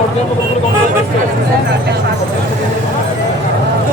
অর্জন